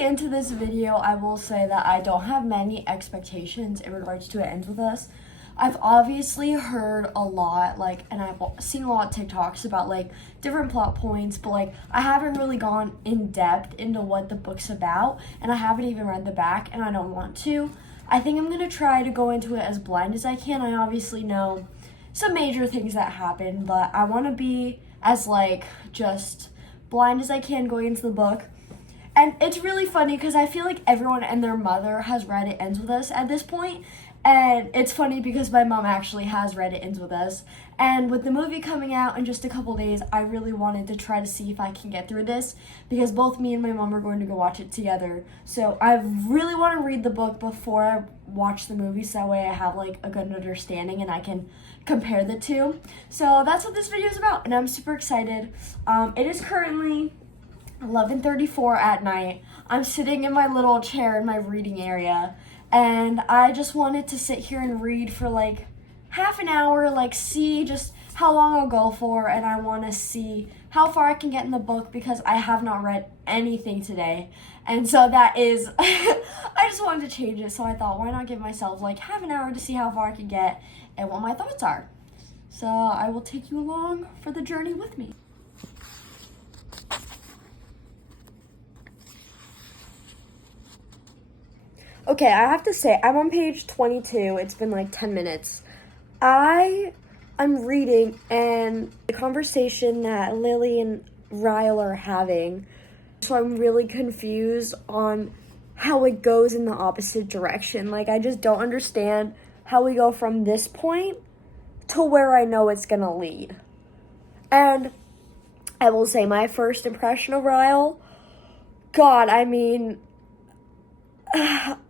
into this video, I will say that I don't have many expectations in regards to It Ends With Us. I've obviously heard a lot, and I've seen a lot of TikToks about, different plot points, but, I haven't really gone in depth into what the book's about, and I haven't even read the back, and I don't want to. I think I'm going to try to go into it as blind as I can. I obviously know some major things that happen, but I want to be as, just blind as I can going into the book. And it's really funny because I feel like everyone and their mother has read It Ends With Us at this point. And it's funny because my mom actually has read It Ends With Us. And with the movie coming out in just a couple days, I really wanted to try to see if I can get through this because both me and my mom are going to go watch it together. So I really want to read the book before I watch the movie so that way I have a good understanding and I can compare the two. So that's what this video is about and I'm super excited. It is currently 11:34 at night. I'm sitting in my little chair in my reading area and I just wanted to sit here and read for half an hour, see just how long I'll go for, and I want to see how far I can get in the book because I have not read anything today. And so that is, I just wanted to change it, so I thought why not give myself half an hour to see how far I can get and what my thoughts are. So I will take you along for the journey with me. Okay, I have to say, I'm on page 22. It's been 10 minutes. I'm reading, and the conversation that Lily and Ryle are having, so I'm really confused on how it goes in the opposite direction. I just don't understand how we go from this point to where I know it's gonna lead. And I will say, my first impression of Ryle, God, I mean,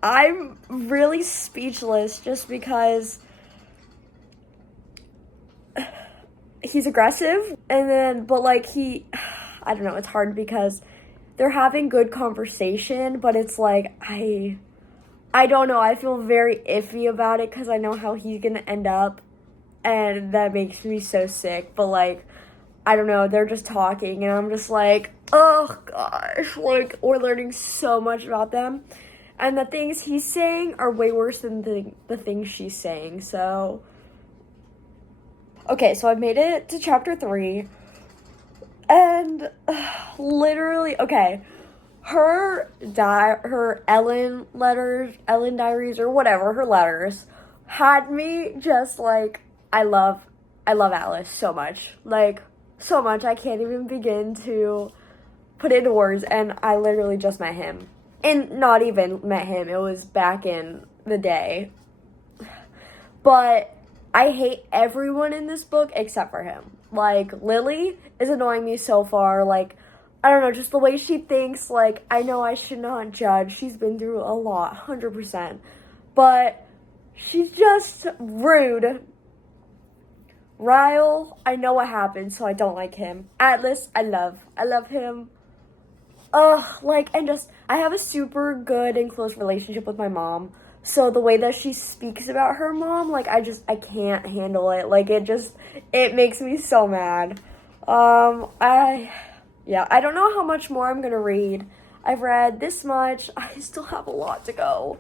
I'm really speechless just because he's aggressive but I don't know, it's hard because they're having good conversation, but it's I don't know, I feel very iffy about it because I know how he's gonna end up and that makes me so sick, but I don't know, they're just talking and I'm just oh gosh, we're learning so much about them. And the things he's saying are way worse than the things she's saying, so. Okay, so I've made it to chapter 3. And literally, okay. Her Ellen diaries or whatever, her letters, had me just I love Alice so much. So much, I can't even begin to put it into words, and I literally just met him. And not even met him, it was back in the day. But I hate everyone in this book except for him. Lily is annoying me so far. I don't know, just the way she thinks, I know I should not judge. She's been through a lot, 100%. But she's just rude. Ryle, I know what happened, so I don't like him. Atlas, I love him. And just, I have a super good and close relationship with my mom, so the way that she speaks about her mom, I can't handle it, it makes me so mad. I don't know how much more I'm gonna read. I've read this much, I still have a lot to go,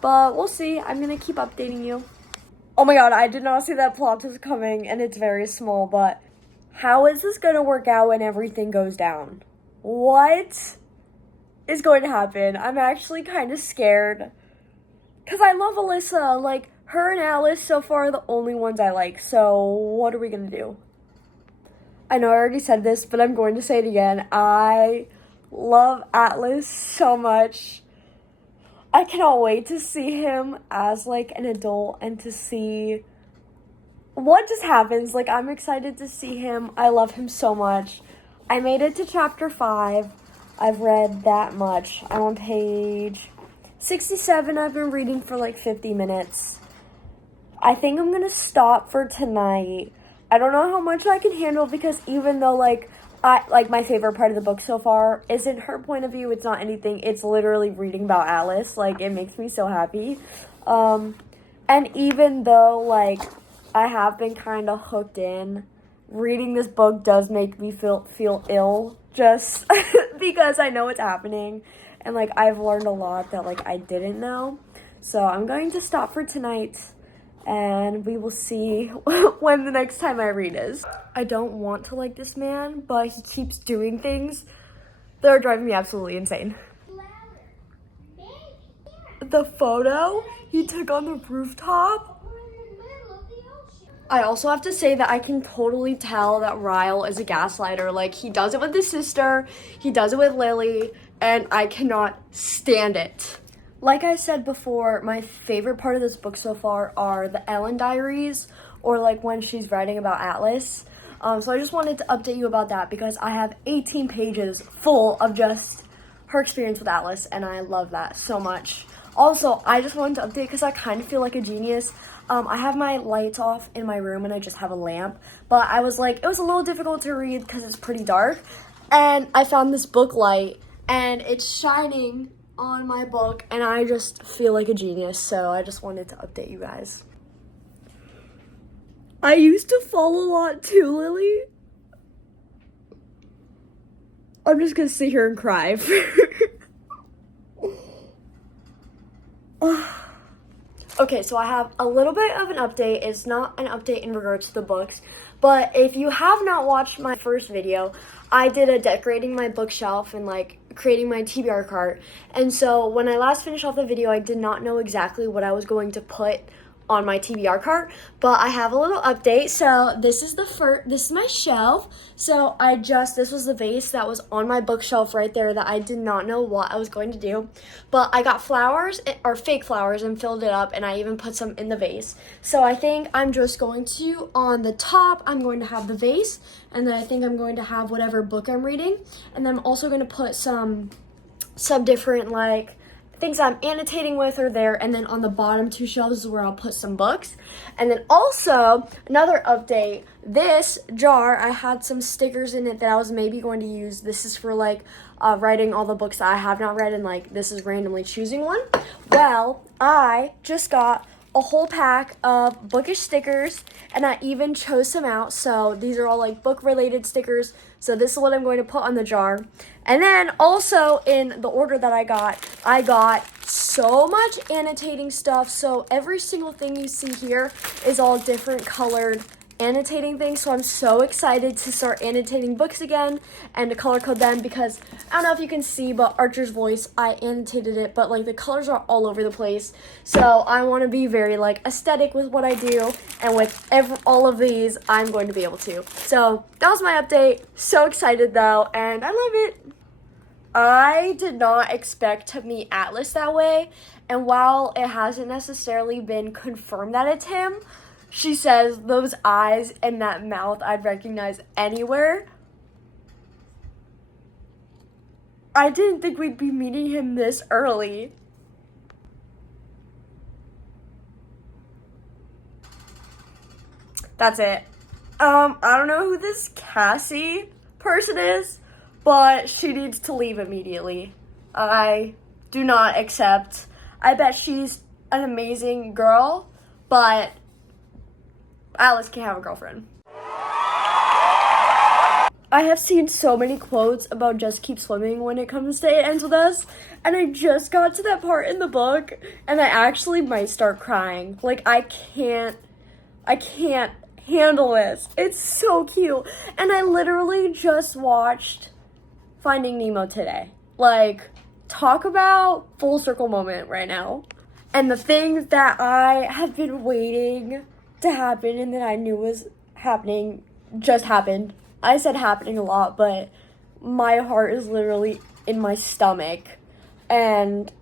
but we'll see. I'm gonna keep updating you. Oh my god, I did not see that plot was coming, and it's very small, but how is this gonna work out when everything goes down? What is going to happen? I'm actually kind of scared. Because I love Alyssa. Her and Alice so far are the only ones I like. So, what are we going to do? I know I already said this, but I'm going to say it again. I love Atlas so much. I cannot wait to see him as, an adult and to see what just happens. I'm excited to see him. I love him so much. I made it to chapter 5. I've read that much. I'm on page 67. I've been reading for 50 minutes. I think I'm gonna stop for tonight. I don't know how much I can handle because even though my favorite part of the book so far isn't her point of view, it's not anything, it's literally reading about Alice. It makes me so happy. And even though I have been kind of hooked in reading this book does make me feel ill just because I know what's happening. And, like, I've learned a lot that, like, I didn't know. So I'm going to stop for tonight, and we will see when the next time I read is. I don't want to like this man, but he keeps doing things that are driving me absolutely insane. The photo he took on the rooftop. I also have to say that I can totally tell that Ryle is a gaslighter. Like, he does it with his sister, he does it with Lily, and I cannot stand it. Like I said before, my favorite part of this book so far are the Ellen diaries, or like when she's writing about Atlas. So I just wanted to update you about that because I have 18 pages full of just her experience with Atlas, and I love that so much. Also, I just wanted to update because I kind of feel like a genius. I have my lights off in my room and I just have a lamp, but I was like, it was a little difficult to read because it's pretty dark, and I found this book light and it's shining on my book, and I just feel like a genius, so I just wanted to update you guys. I used to fall a lot too, Lily. I'm just gonna sit here and cry. Okay, so I have a little bit of an update. It's not an update in regards to the books, but if you have not watched my first video, I did a decorating my bookshelf and like creating my TBR cart. And so when I last finished off the video, I did not know exactly what I was going to put on my TBR cart, but I have a little update. So this is this is my shelf. So this was the vase that was on my bookshelf right there that I did not know what I was going to do, but I got flowers, or fake flowers, and filled it up, and I even put some in the vase. So I think I'm just going to, on the top, I'm going to have the vase, and then I think I'm going to have whatever book I'm reading, and then I'm also going to put some different like things I'm annotating with are there, and then on the bottom two shelves is where I'll put some books. And then also, another update, this jar, I had some stickers in it that I was maybe going to use. This is for like writing all the books that I have not read, and like this is randomly choosing one. Well, I just got a whole pack of bookish stickers, and I even chose some out. So these are all like book related stickers. So this is what I'm going to put on the jar. And then also in the order that I got so much annotating stuff. So every single thing you see here is all different colored annotating things. So I'm so excited to start annotating books again and to color code them, because I don't know if you can see, but Archer's Voice, I annotated it, but like the colors are all over the place. So I want to be very like aesthetic with what I do, and with all of these I'm going to be able to. So that was my update. So excited though, and I love it. I did not expect to meet Atlas that way, and while it hasn't necessarily been confirmed that it's him, she says those eyes and that mouth I'd recognize anywhere. I didn't think we'd be meeting him this early. That's it. I don't know who this Cassie person is, but she needs to leave immediately. I do not accept. I bet she's an amazing girl, but Alice can't have a girlfriend. I have seen so many quotes about Just Keep Swimming when it comes to It Ends With Us, and I just got to that part in the book, and I actually might start crying. Like, I can't handle this. It's so cute. And I literally just watched Finding Nemo today. Like, talk about full circle moment right now. And the thing that I have been waiting to happen and that I knew was happening just happened. I said happening a lot, but my heart is literally in my stomach, and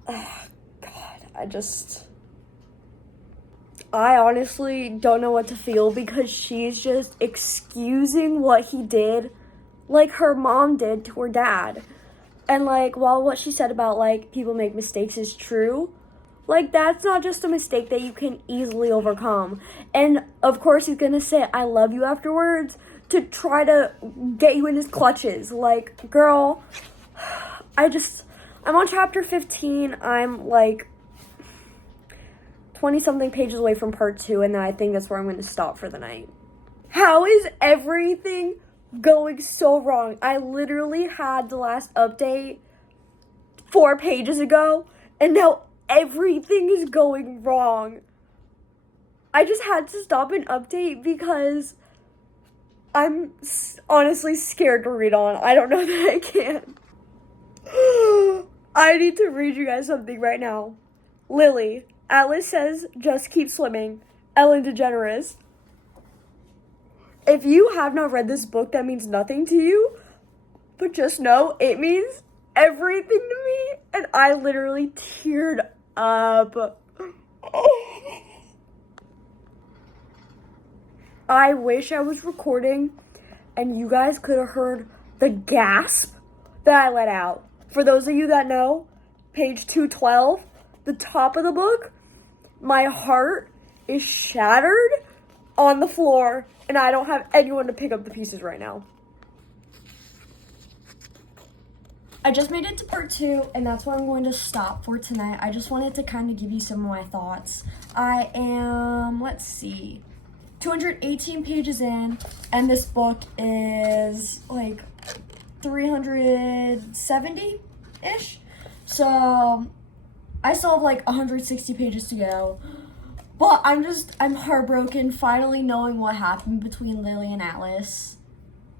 I honestly don't know what to feel, because she's just excusing what he did like her mom did to her dad. And like, while what she said about like people make mistakes is true, like, that's not just a mistake that you can easily overcome. And of course he's gonna say I love you afterwards to try to get you in his clutches. Like, girl, I'm on chapter 15. I'm like 20 something pages away from part 2, and then I think that's where I'm going to stop for the night. How is everything going so wrong? I literally had the last update 4 pages ago, and now everything is going wrong. I just had to stop and update because I'm honestly scared to read on. I don't know that I can. I need to read you guys something right now. Lily, Atlas says, just keep swimming. Ellen DeGeneres. If you have not read this book, that means nothing to you. But just know, it means everything to me. And I literally teared up. I wish I was recording and you guys could have heard the gasp that I let out. For those of you that know, page 212, the top of the book, my heart is shattered on the floor and I don't have anyone to pick up the pieces right now. I just made it to part 2, and that's where I'm going to stop for tonight. I just wanted to kind of give you some of my thoughts. I am, 218 pages in, and this book is like 370-ish. So I still have like 160 pages to go. But I'm heartbroken finally knowing what happened between Lily and Atlas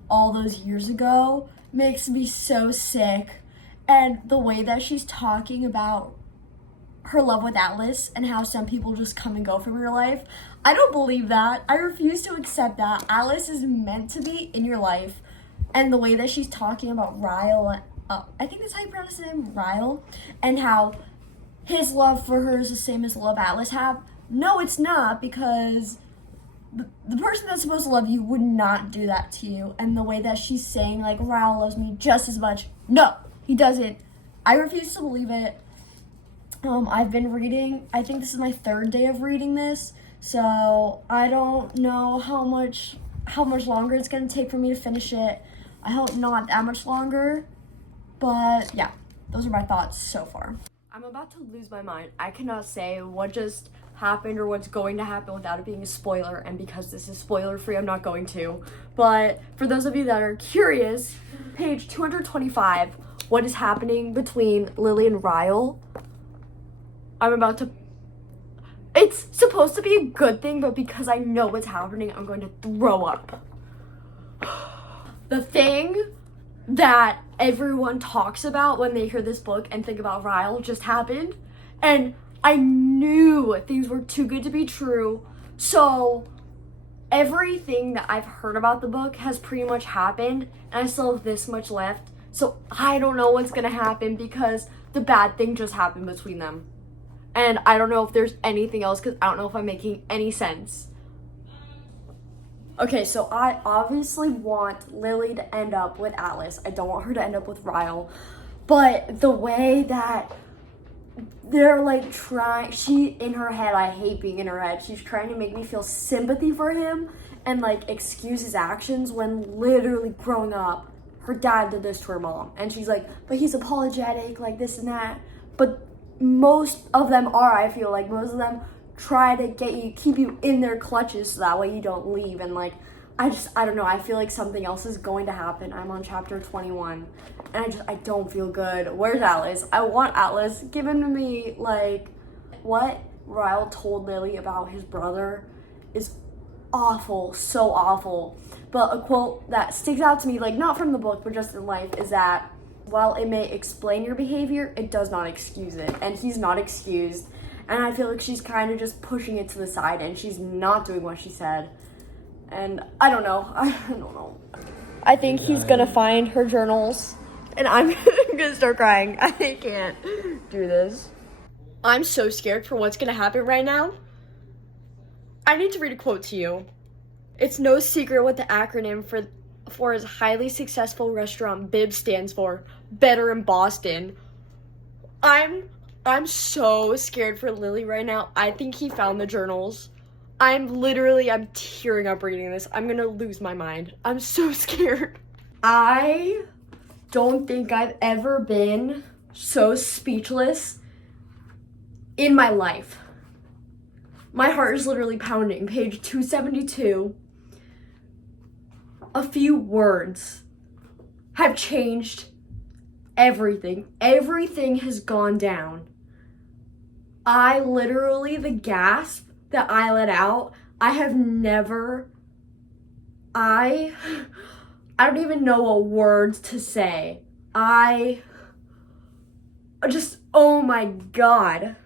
all those years ago. Makes me so sick. And the way that she's talking about her love with Atlas and how some people just come and go from your life, I don't believe that. I refuse to accept that. Atlas is meant to be in your life. And the way that she's talking about Ryle, I think that's how you pronounce his name, Ryle, and how his love for her is the same as the love Atlas have. No, it's not, because the person that's supposed to love you would not do that to you. And the way that she's saying, like, Ryle loves me just as much. No, he doesn't. I refuse to believe it. I've been reading, I think this is my 3rd day of reading this, so I don't know how much longer it's going to take for me to finish it. I hope not that much longer, but yeah, those are my thoughts so far. I'm about to lose my mind. I cannot say what just happened or what's going to happen without it being a spoiler, and because this is spoiler free, I'm not going to. But for those of you that are curious, page 225, what is happening between Lily and Ryle? It's supposed to be a good thing, but because I know what's happening, I'm going to throw up. The thing that everyone talks about when they hear this book and think about Ryle just happened, and I knew things were too good to be true, so everything that I've heard about the book has pretty much happened, and I still have this much left, so I don't know what's gonna happen because the bad thing just happened between them. And I don't know if there's anything else because I don't know if I'm making any sense. Okay, so I obviously want Lily to end up with Atlas. I don't want her to end up with Ryle. But the way that they're like in her head, I hate being in her head, she's trying to make me feel sympathy for him and like excuse his actions when literally growing up, her dad did this to her mom. And she's like, but he's apologetic, like this and that. But most of them are, I feel like most of them try to keep you in their clutches so that way you don't leave. And like, I don't know, I feel like something else is going to happen. I'm on chapter 21 and I don't feel good. Where's Atlas? I want Atlas. Give him to me. Like, what Ryle told Lily about his brother is awful, so awful. But a quote that sticks out to me, like not from the book but just in life, is that while it may explain your behavior, it does not excuse it. And he's not excused. And I feel like she's kind of just pushing it to the side and she's not doing what she said. And I don't know. I don't know. I think he's gonna find her journals and I'm gonna start crying. I can't do this. I'm so scared for what's gonna happen right now. I need to read a quote to you. It's no secret what the acronym for his highly successful restaurant Bib stands for. Better in Boston. I'm so scared for Lily right now. I think he found the journals. I'm tearing up reading this. I'm gonna lose my mind. I'm so scared. I don't think I've ever been so speechless in my life. My heart is literally pounding. Page 272. a few words have changed everything. Everything has gone down. I literally, the gasp that I let out, I don't even know what words to say. Oh my God.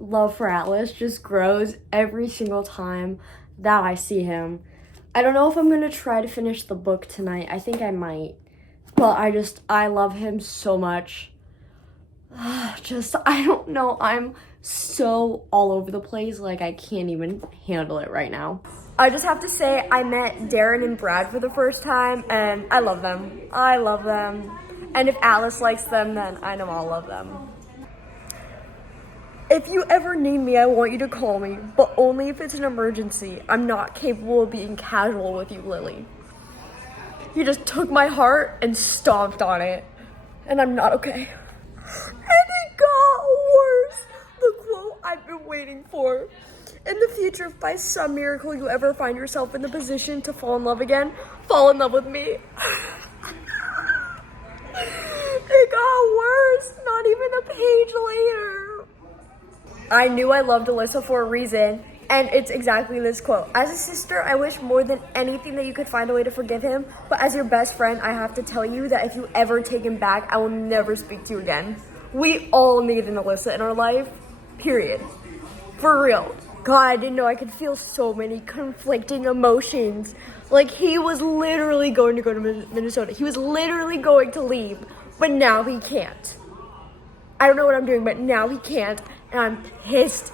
Love for Atlas just grows every single time that I see him. I don't know if I'm gonna try to finish the book tonight. I think I might. But I love him so much. I don't know. I'm so all over the place. Like, I can't even handle it right now. I just have to say, I met Darren and Brad for the first time, and I love them. I love them. And if Atlas likes them, then I know I'll love them. If you ever need me, I want you to call me, but only if it's an emergency. I'm not capable of being casual with you, Lily. You just took my heart and stomped on it, and I'm not okay. And it got worse. The quote I've been waiting for. In the future, if by some miracle you ever find yourself in the position to fall in love again, fall in love with me. It got worse, not even a page later. I knew I loved Alyssa for a reason, and it's exactly this quote. As a sister, I wish more than anything that you could find a way to forgive him, but as your best friend, I have to tell you that if you ever take him back, I will never speak to you again. We all need an Alyssa in our life, period. For real. God, I didn't know I could feel so many conflicting emotions. Like, he was literally going to go to Minnesota. He was literally going to leave, but now he can't. I don't know what I'm doing, but now he can't, and I'm pissed.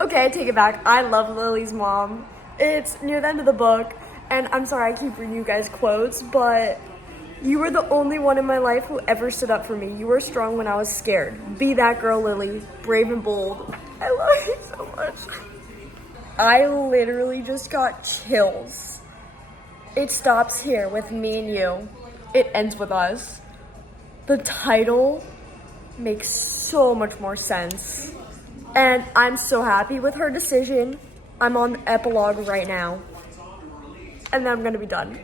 Okay, I take it back. I love Lily's mom. It's near the end of the book, and I'm sorry I keep reading you guys quotes, but you were the only one in my life who ever stood up for me. You were strong when I was scared. Be that girl, Lily. Brave and bold. I love you so much. I literally just got chills. It stops here with me and you. It ends with us. The title makes so much more sense. And I'm so happy with her decision. I'm on the epilogue right now. And then I'm gonna be done.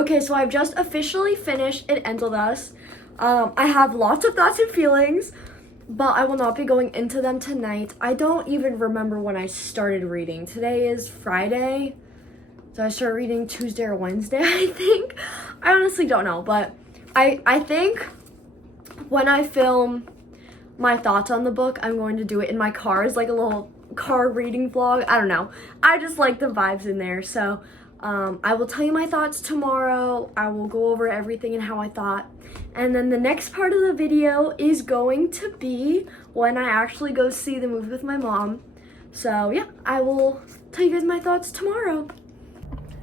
Okay, so I've just officially finished It Ends With Us. I have lots of thoughts and feelings, but I will not be going into them tonight. I don't even remember when I started reading. Today is Friday. So I started reading Tuesday or Wednesday, I think. I honestly don't know, but I think when I film my thoughts on the book, I'm going to do it in my car as like a little car reading vlog. I don't know. I just like the vibes in there. So I will tell you my thoughts tomorrow. I will go over everything and how I thought. And then the next part of the video is going to be when I actually go see the movie with my mom. So yeah, I will tell you guys my thoughts tomorrow.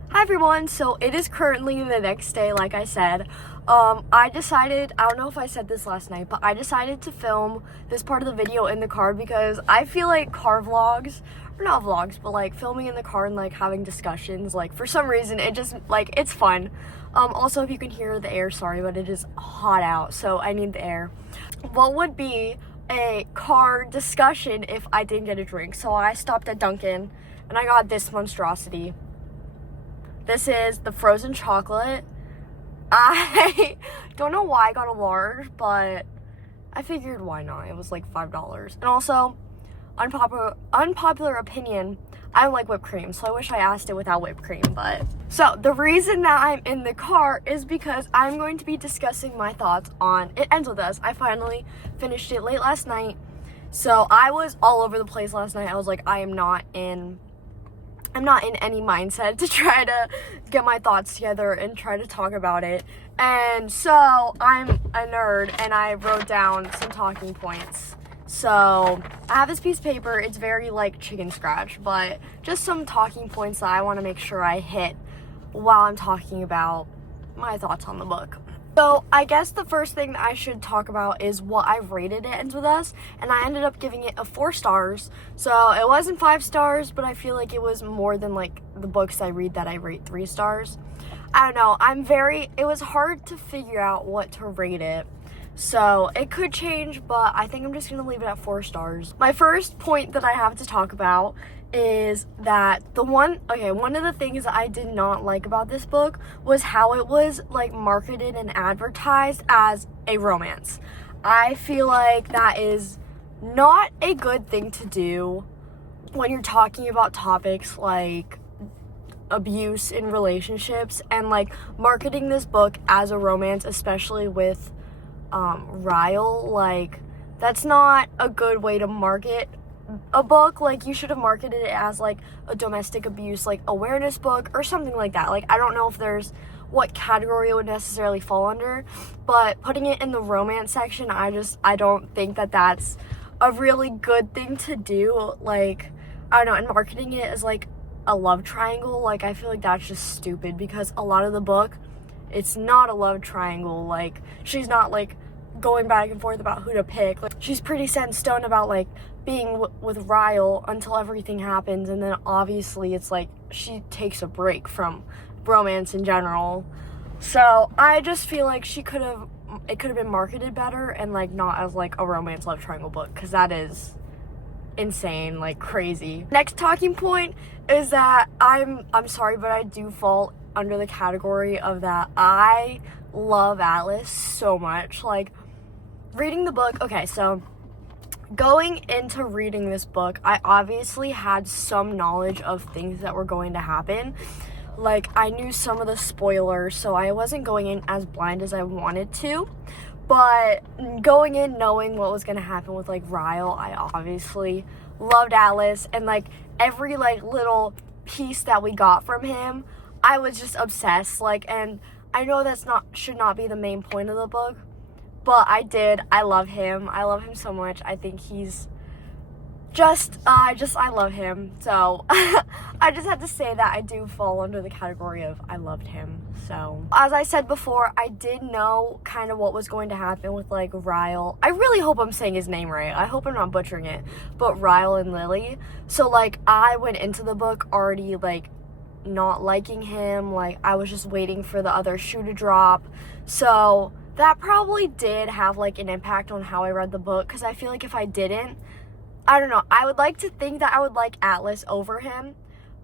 Hi everyone, so it is currently the next day, like I said. I don't know if I said this last night, but I decided to film this part of the video in the car because I feel like car vlogs, or not vlogs, but like filming in the car and like having discussions, like for some reason, it just, like, it's fun. Also, if you can hear the air, sorry, but it is hot out, so I need the air. What would be a car discussion if I didn't get a drink? So I stopped at Dunkin' and I got this monstrosity. This is the frozen chocolate. I don't know why I got a large, but I figured why not? It was like $5. And also, unpopular opinion, I don't like whipped cream, so I wish I asked it without whipped cream, but... So, the reason that I'm in the car is because I'm going to be discussing my thoughts on It Ends With Us. I finally finished it late last night, so I was all over the place last night. I was like, I'm not in any mindset to try to get my thoughts together and try to talk about it. And so, I'm a nerd, and I wrote down some talking points. So, I have this piece of paper. It's very, like, chicken scratch, but just some talking points that I want to make sure I hit while I'm talking about my thoughts on the book. So, I guess the first thing that I should talk about is what I rated It Ends With Us, and I ended up giving it a 4 stars. So, it wasn't 5 stars, but I feel like it was more than, like, the books I read that I rate 3 stars. I don't know. It was hard to figure out what to rate it. So, it could change, but I think I'm just going to leave it at 4 stars. My first point that I have to talk about is that one of the things that I did not like about this book was how it was, like, marketed and advertised as a romance. I feel like that is not a good thing to do when you're talking about topics like abuse in relationships, and, like, marketing this book as a romance, especially with Ryle. Like, that's not a good way to market a book. Like, you should have marketed it as, like, a domestic abuse, like, awareness book or something like that. Like, I don't know if there's what category it would necessarily fall under, but putting it in the romance section, I don't think that that's a really good thing to do. Like, I don't know, and marketing it as, like, a love triangle, like, I feel like that's just stupid, because a lot of the book, it's not a love triangle. Like, she's not, like, going back and forth about who to pick. Like, she's pretty set in stone about, like, being with Ryle until everything happens, and then obviously it's like she takes a break from romance in general. So I just feel like it could have been marketed better, and, like, not as, like, a romance love triangle book, because that is insane, like, crazy. Next talking point is that I'm sorry, but I do fall under the category of that I love Atlas so much. Like, reading the book, okay, so going into reading this book, I obviously had some knowledge of things that were going to happen. Like, I knew some of the spoilers, so I wasn't going in as blind as I wanted to. But going in knowing what was going to happen with, like, Ryle, I obviously loved Atlas. And, like, every, like, little piece that we got from him, I was just obsessed. Like, and I know should not be the main point of the book, but I love him. I love him so much. I think he's I love him. So, I just had to say that I do fall under the category of I loved him. So, as I said before, I did know kind of what was going to happen with, like, Ryle. I really hope I'm saying his name right. I hope I'm not butchering it. But Ryle and Lily. So, like, I went into the book already, like, not liking him. Like, I was just waiting for the other shoe to drop. So, that probably did have, like, an impact on how I read the book, because I feel like if I didn't, I don't know, I would like to think that I would like Atlas over him,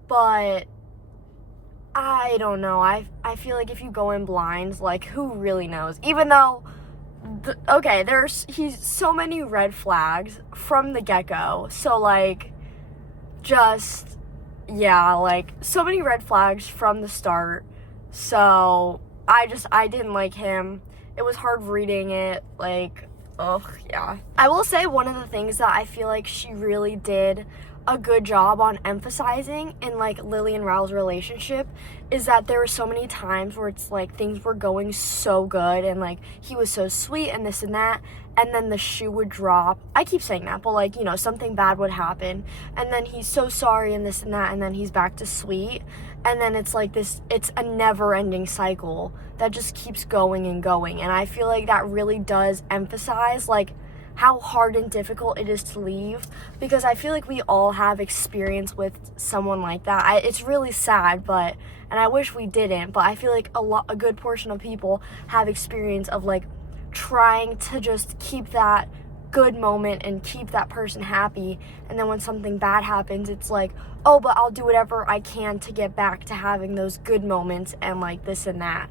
but I don't know. I feel like if you go in blind, like, who really knows? Even though, he's so many red flags from the get-go. So, like, like, so many red flags from the start. So, I didn't like him. It was hard reading it, like, yeah. I will say one of the things that I feel like she really did a good job on emphasizing in, like, Lily and Ryle's relationship is that there were so many times where it's like things were going so good and, like, he was so sweet and this and that, and then the shoe would drop. I keep saying that, but, like, you know, something bad would happen, and then he's so sorry and this and that, and then he's back to sweet, and then it's like this, it's a never-ending cycle that just keeps going and going. And I feel like that really does emphasize, like, how hard and difficult it is to leave, because I feel like we all have experience with someone like that. It's really sad, and I wish we didn't, but I feel like a good portion of people have experience of, like, trying to just keep that good moment and keep that person happy, and then when something bad happens, it's like, oh, but I'll do whatever I can to get back to having those good moments and, like, this and that.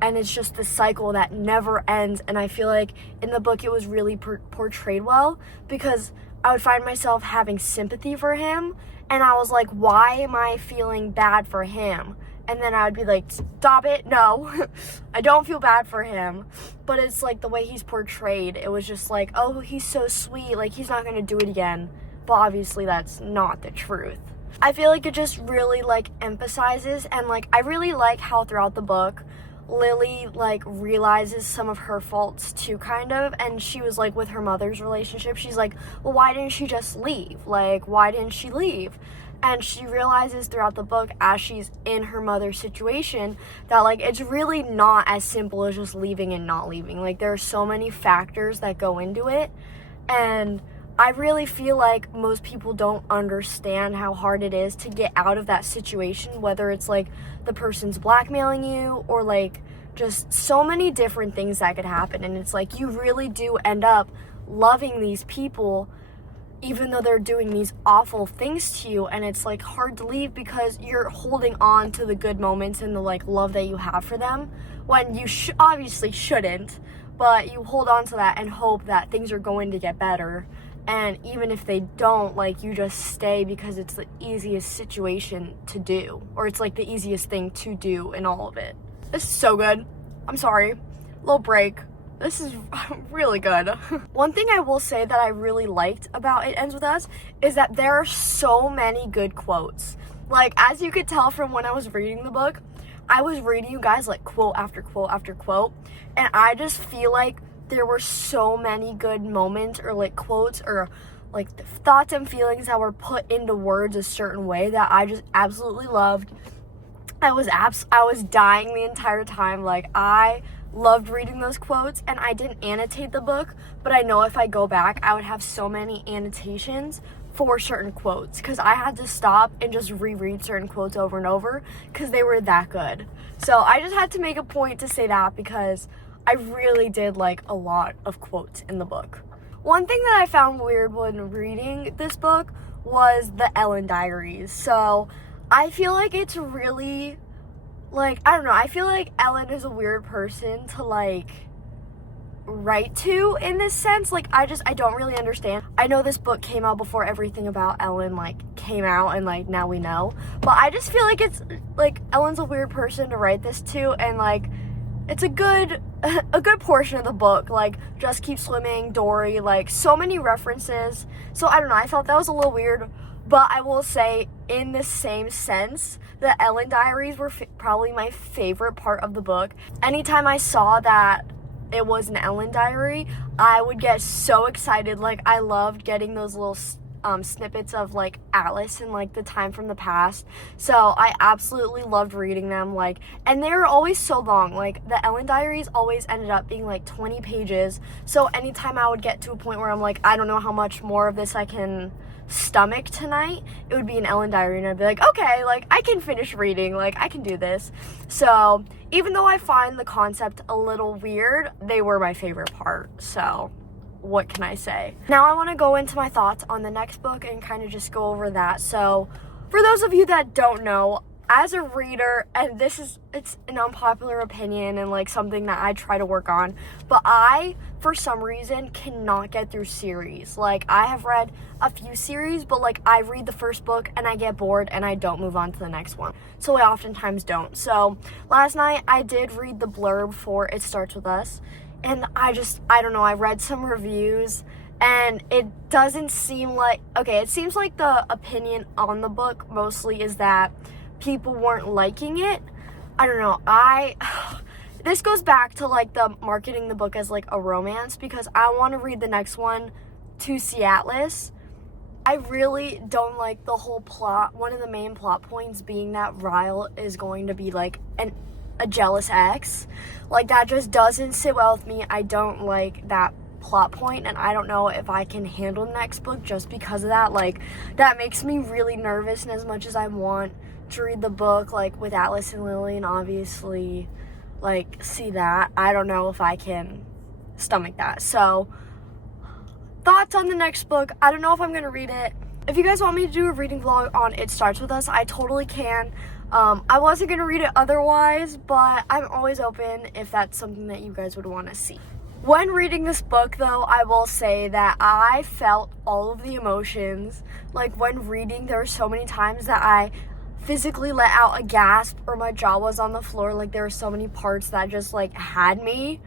and it's just the cycle that never ends. And I feel like in the book it was really portrayed well, because I would find myself having sympathy for him, and I was like, why am I feeling bad for him? And then I would be like, stop it, no. I don't feel bad for him. But it's like the way he's portrayed, it was just like, oh, he's so sweet, like he's not gonna do it again. But obviously that's not the truth. I feel like it just really like emphasizes, and like I really like how throughout the book Lily like realizes some of her faults too, kind of. And she was like, with her mother's relationship, she's like, well, why didn't she just leave? Like, why didn't she leave? And she realizes throughout the book, as she's in her mother's situation, that like it's really not as simple as just leaving and not leaving. Like, there are so many factors that go into it, and I really feel like most people don't understand how hard it is to get out of that situation, whether it's like the person's blackmailing you or like just so many different things that could happen. And it's like you really do end up loving these people even though they're doing these awful things to you, and it's like hard to leave because you're holding on to the good moments and the like love that you have for them, when you obviously shouldn't, but you hold on to that and hope that things are going to get better. And even if they don't, like, you just stay because it's the easiest situation to do, or it's like the easiest thing to do in all of it. This is so good. I'm sorry, little break. This is really good. One thing I will say that I really liked about It Ends With Us is that there are so many good quotes. Like, as you could tell from when I was reading the book, I was reading you guys like quote after quote after quote, and I just feel like there were so many good moments or like quotes or like thoughts and feelings that were put into words a certain way that I just absolutely loved. I was dying the entire time. Like, I loved reading those quotes, and I didn't annotate the book, but I know if I go back I would have so many annotations for certain quotes, because I had to stop and just reread certain quotes over and over because they were that good. So I just had to make a point to say that, because I really did like a lot of quotes in the book. One thing that I found weird when reading this book was the Ellen Diaries. So I feel like it's really, like, I don't know, I feel like Ellen is a weird person to like write to in this sense. Like, I don't really understand. I know this book came out before everything about Ellen like came out, and like now we know, but I just feel like it's like Ellen's a weird person to write this to, and like it's a good portion of the book, like Just Keep Swimming, Dory, like so many references. So I don't know, I felt that was a little weird, but I will say in the same sense, the Ellen Diaries were probably my favorite part of the book. Anytime I saw that it was an Ellen diary, I would get so excited. Like, I loved getting those little snippets of like Alice and like the time from the past. So I absolutely loved reading them. Like, and they were always so long. Like, the Ellen Diaries always ended up being like 20 pages. So anytime I would get to a point where I'm like, I don't know how much more of this I can stomach tonight, it would be an Ellen Diary, and I'd be like, okay, like I can finish reading, like I can do this. So even though I find the concept a little weird, they were my favorite part. So what can I say? Now I want to go into my thoughts on the next book and kind of just go over that. So for those of you that don't know, as a reader, and it's an unpopular opinion and like something that I try to work on, but I, for some reason, cannot get through series. Like, I have read a few series, but like I read the first book and I get bored and I don't move on to the next one. So I oftentimes don't. So last night I did read the blurb for It Starts With Us, and I don't know, I read some reviews, and it doesn't seem like, okay, it seems like the opinion on the book mostly is that people weren't liking it. I don't know, this goes back to like the marketing the book as like a romance, because I want to read the next one to see Atlas. I really don't like the whole plot. One of the main plot points being that Ryle is going to be like a jealous ex. Like, that just doesn't sit well with me. I don't like that plot point, and I don't know if I can handle the next book just because of that. Like, that makes me really nervous, and as much as I want to read the book like with Atlas and Lily and obviously like see that, I don't know if I can stomach that. So thoughts on the next book, I don't know if I'm gonna read it. If you guys want me to do a reading vlog on It Starts With Us, I totally can. I wasn't gonna read it otherwise, but I'm always open if that's something that you guys would want to see. When reading this book, though, I will say that I felt all of the emotions. Like, when reading, there were so many times that I physically let out a gasp or my jaw was on the floor. Like, there were so many parts that just, like, had me.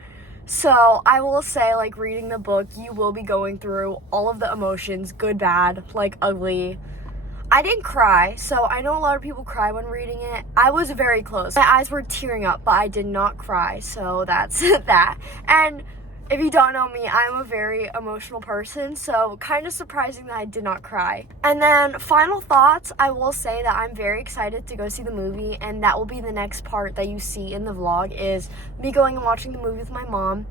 So, I will say, like, reading the book, you will be going through all of the emotions, good, bad, like, ugly. I didn't cry, so I know a lot of people cry when reading it. I was very close. My eyes were tearing up, but I did not cry, so that's that. And if you don't know me, I'm a very emotional person, so kind of surprising that I did not cry. And then final thoughts, I will say that I'm very excited to go see the movie, and that will be the next part that you see in the vlog is me going and watching the movie with my mom.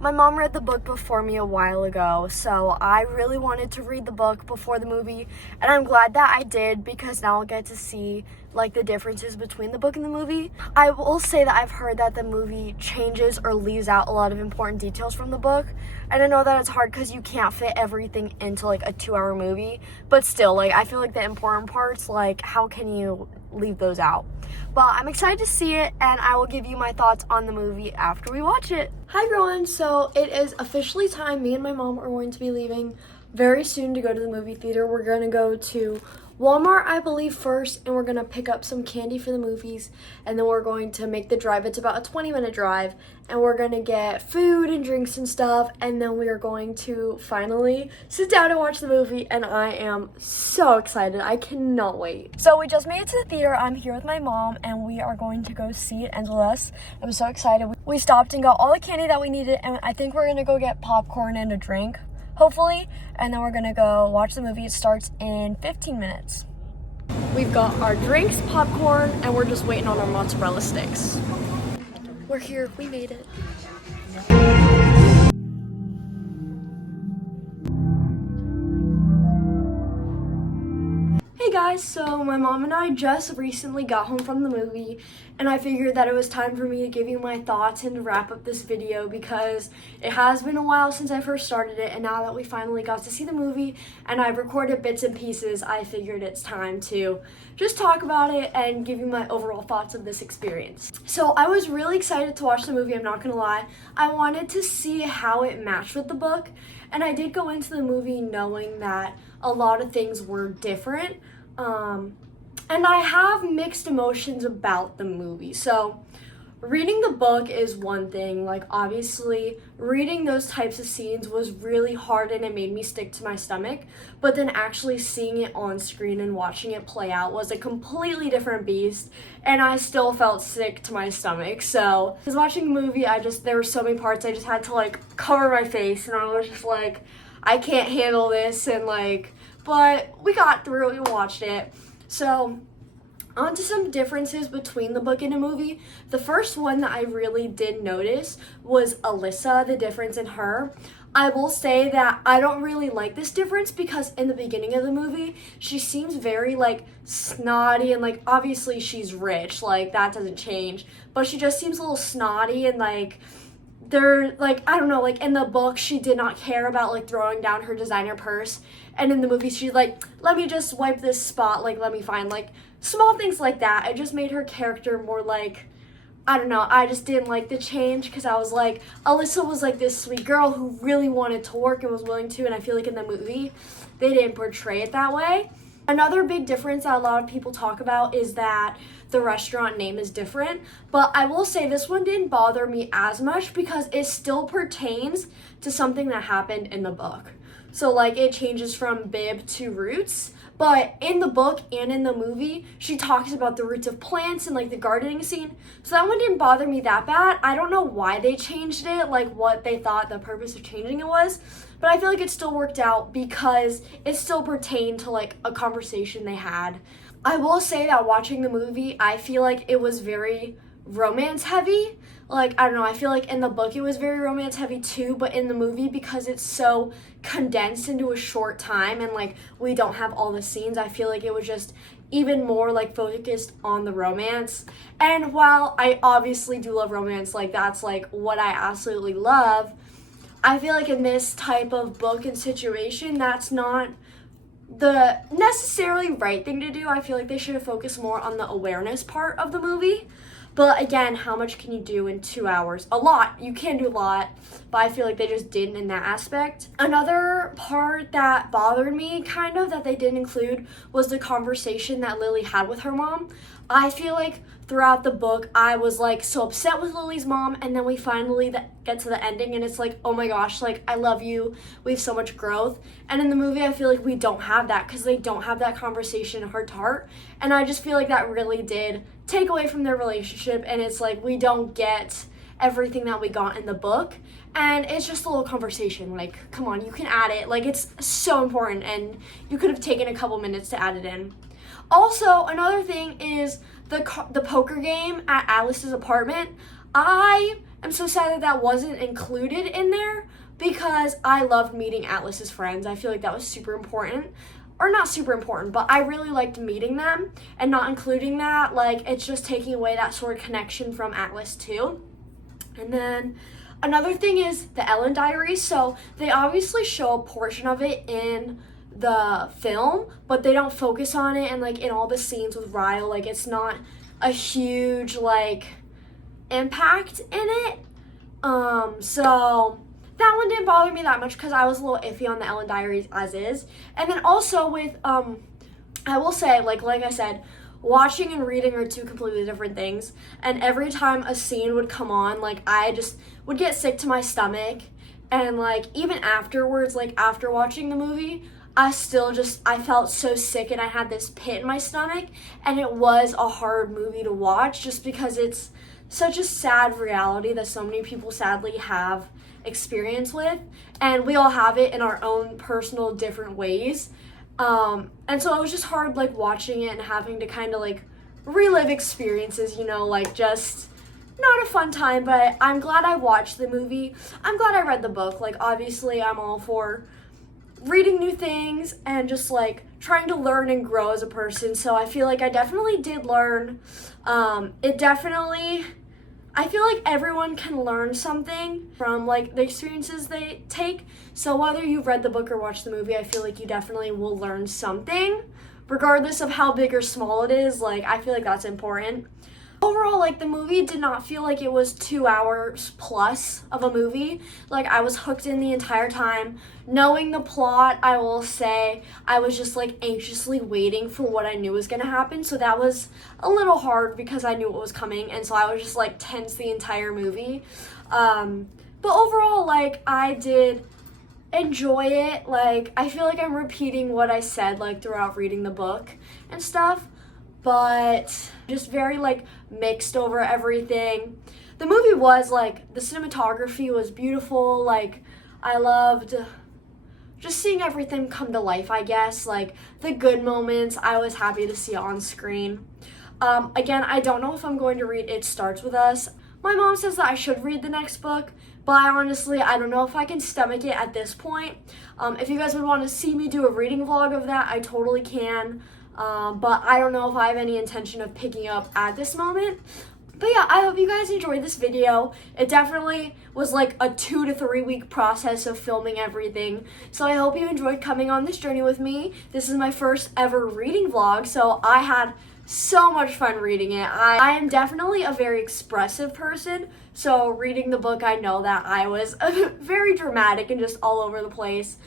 My mom read the book before me a while ago, so I really wanted to read the book before the movie, and I'm glad that I did because now I'll get to see like the differences between the book and the movie. I will say that I've heard that the movie changes or leaves out a lot of important details from the book, and I know that it's hard because you can't fit everything into like a 2-hour movie, but still, like, I feel like the important parts, like, how can you leave those out? But I'm excited to see it, and I will give you my thoughts on the movie after we watch it. Hi everyone, so it is officially time. Me and my mom are going to be leaving very soon to go to the movie theater. We're going to go to Walmart, I believe, first, and we're going to pick up some candy for the movies, and then we're going to make the drive. It's about a 20-minute drive, and we're going to get food and drinks and stuff, and then we are going to finally sit down and watch the movie, and I am so excited. I cannot wait. So we just made it to the theater. I'm here with my mom, and we are going to go see it, Endless. I'm so excited. We stopped and got all the candy that we needed, and I think we're going to go get popcorn and a drink, hopefully, and then we're gonna go watch the movie. It starts in 15 minutes. We've got our drinks, popcorn, and we're just waiting on our mozzarella sticks. We're here, we made it. Hey guys, so my mom and I just recently got home from the movie, and I figured that it was time for me to give you my thoughts and to wrap up this video because it has been a while since I first started it, and now that we finally got to see the movie and I've recorded bits and pieces, I figured it's time to just talk about it and give you my overall thoughts of this experience. So I was really excited to watch the movie, I'm not gonna lie. I wanted to see how it matched with the book, and I did go into the movie knowing that a lot of things were different. And I have mixed emotions about the movie. So reading the book is one thing. Like, obviously reading those types of scenes was really hard and it made me sick to my stomach, but then actually seeing it on screen and watching it play out was a completely different beast, and I still felt sick to my stomach. So because watching the movie, there were so many parts I just had to like cover my face, and I was just like, I can't handle this, and like, but we got through it, we watched it. So on to some differences between the book and the movie. The first one that I really did notice was Alyssa, the difference in her. I will say that I don't really like this difference because in the beginning of the movie, she seems very like snotty, and like obviously she's rich, like that doesn't change, but she just seems a little snotty, and like they're like, I don't know, like in the book she did not care about like throwing down her designer purse, and in the movie she's like, let me just wipe this spot, like let me find like small things like that. It just made her character more like, I don't know, I just didn't like the change because I was like, Alyssa was like this sweet girl who really wanted to work and was willing to, and I feel like in the movie they didn't portray it that way. Another big difference that a lot of people talk about is that the restaurant name is different, but I will say this one didn't bother me as much because it still pertains to something that happened in the book. So like it changes from Bib to Roots, but in the book and in the movie, she talks about the roots of plants and like the gardening scene. So that one didn't bother me that bad. I don't know why they changed it, like what they thought the purpose of changing it was, but I feel like it still worked out because it still pertained to like a conversation they had. I will say that watching the movie, I feel like it was very romance heavy. Like, I don't know, I feel like in the book it was very romance heavy too, but in the movie, because it's so condensed into a short time and like we don't have all the scenes, I feel like it was just even more like focused on the romance. And while I obviously do love romance, like that's like what I absolutely love, I feel like in this type of book and situation, that's not the necessarily right thing to do. I feel like they should have focused more on the awareness part of the movie. But again, how much can you do in 2 hours? A lot. You can do a lot, but I feel like they just didn't in that aspect. Another part that bothered me, kind of, that they didn't include was the conversation that Lily had with her mom. I feel like throughout the book, I was like so upset with Lily's mom, and then we finally get to the ending, and it's like, oh my gosh, like, I love you. We have so much growth. And in the movie, I feel like we don't have that because they don't have that conversation heart to heart. And I just feel like that really did take away from their relationship, and it's like we don't get everything that we got in the book, and it's just a little conversation. Like, come on, you can add it. Like, it's so important, and you could have taken a couple minutes to add it in. Also, another thing is the poker game at Alice's apartment. I am so sad that that wasn't included in there because I loved meeting Atlas's friends. I feel like that was super important. Or not super important, but I really liked meeting them, and not including that, like, it's just taking away that sort of connection from Atlas too. And then another thing is the Ellen Diaries. So they obviously show a portion of it in the film, but they don't focus on it, and like in all the scenes with Ryle, like, it's not a huge like impact in it. So that one didn't bother me that much because I was a little iffy on the Ellen Diaries as is. And then also with I will say, like I said, watching and reading are two completely different things, and every time a scene would come on, like, I just would get sick to my stomach. And like even afterwards, like after watching the movie, I felt so sick, and I had this pit in my stomach, and it was a hard movie to watch just because it's such a sad reality that so many people sadly have experience with, and we all have it in our own personal different ways. And so it was just hard, like, watching it and having to kind of like relive experiences, you know, like, just not a fun time. But I'm glad I watched the movie. I'm glad I read the book. Like, obviously I'm all for reading new things and just like trying to learn and grow as a person. So I feel like I definitely did learn. I feel like everyone can learn something from like the experiences they take. So whether you've read the book or watched the movie, I feel like you definitely will learn something, regardless of how big or small it is. Like, I feel like that's important. Overall, like, the movie did not feel like it was 2 hours plus of a movie. Like, I was hooked in the entire time. Knowing the plot, I will say, I was just like anxiously waiting for what I knew was gonna happen. So that was a little hard because I knew what was coming, and so I was just like tense the entire movie. But overall, like, I did enjoy it. Like, I feel like I'm repeating what I said like throughout reading the book and stuff, but just very like mixed over everything. The movie was like, the cinematography was beautiful. Like, I loved just seeing everything come to life, I guess. Like, the good moments, I was happy to see on screen. Again, I don't know if I'm going to read It Starts With Us. My mom says that I should read the next book, but I don't know if I can stomach it at this point. If you guys would want to see me do a reading vlog of that, I totally can. But I don't know if I have any intention of picking up at this moment. But yeah, I hope you guys enjoyed this video. It definitely was like a 2 to 3 week process of filming everything. So I hope you enjoyed coming on this journey with me. This is my first ever reading vlog, so I had so much fun reading it. I am definitely a very expressive person, so reading the book, I know that I was very dramatic and just all over the place.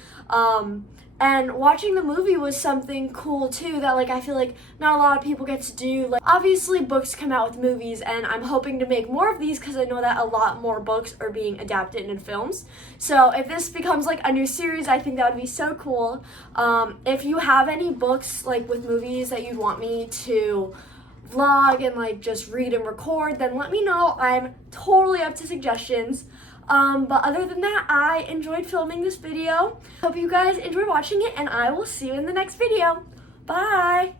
And watching the movie was something cool too that like I feel like not a lot of people get to do. Like, obviously books come out with movies, and I'm hoping to make more of these because I know that a lot more books are being adapted in films. So if this becomes like a new series, I think that would be so cool. If you have any books like with movies that you'd want me to vlog and like just read and record, then let me know. I'm totally up to suggestions. But other than that, I enjoyed filming this video. Hope you guys enjoyed watching it, and I will see you in the next video. Bye!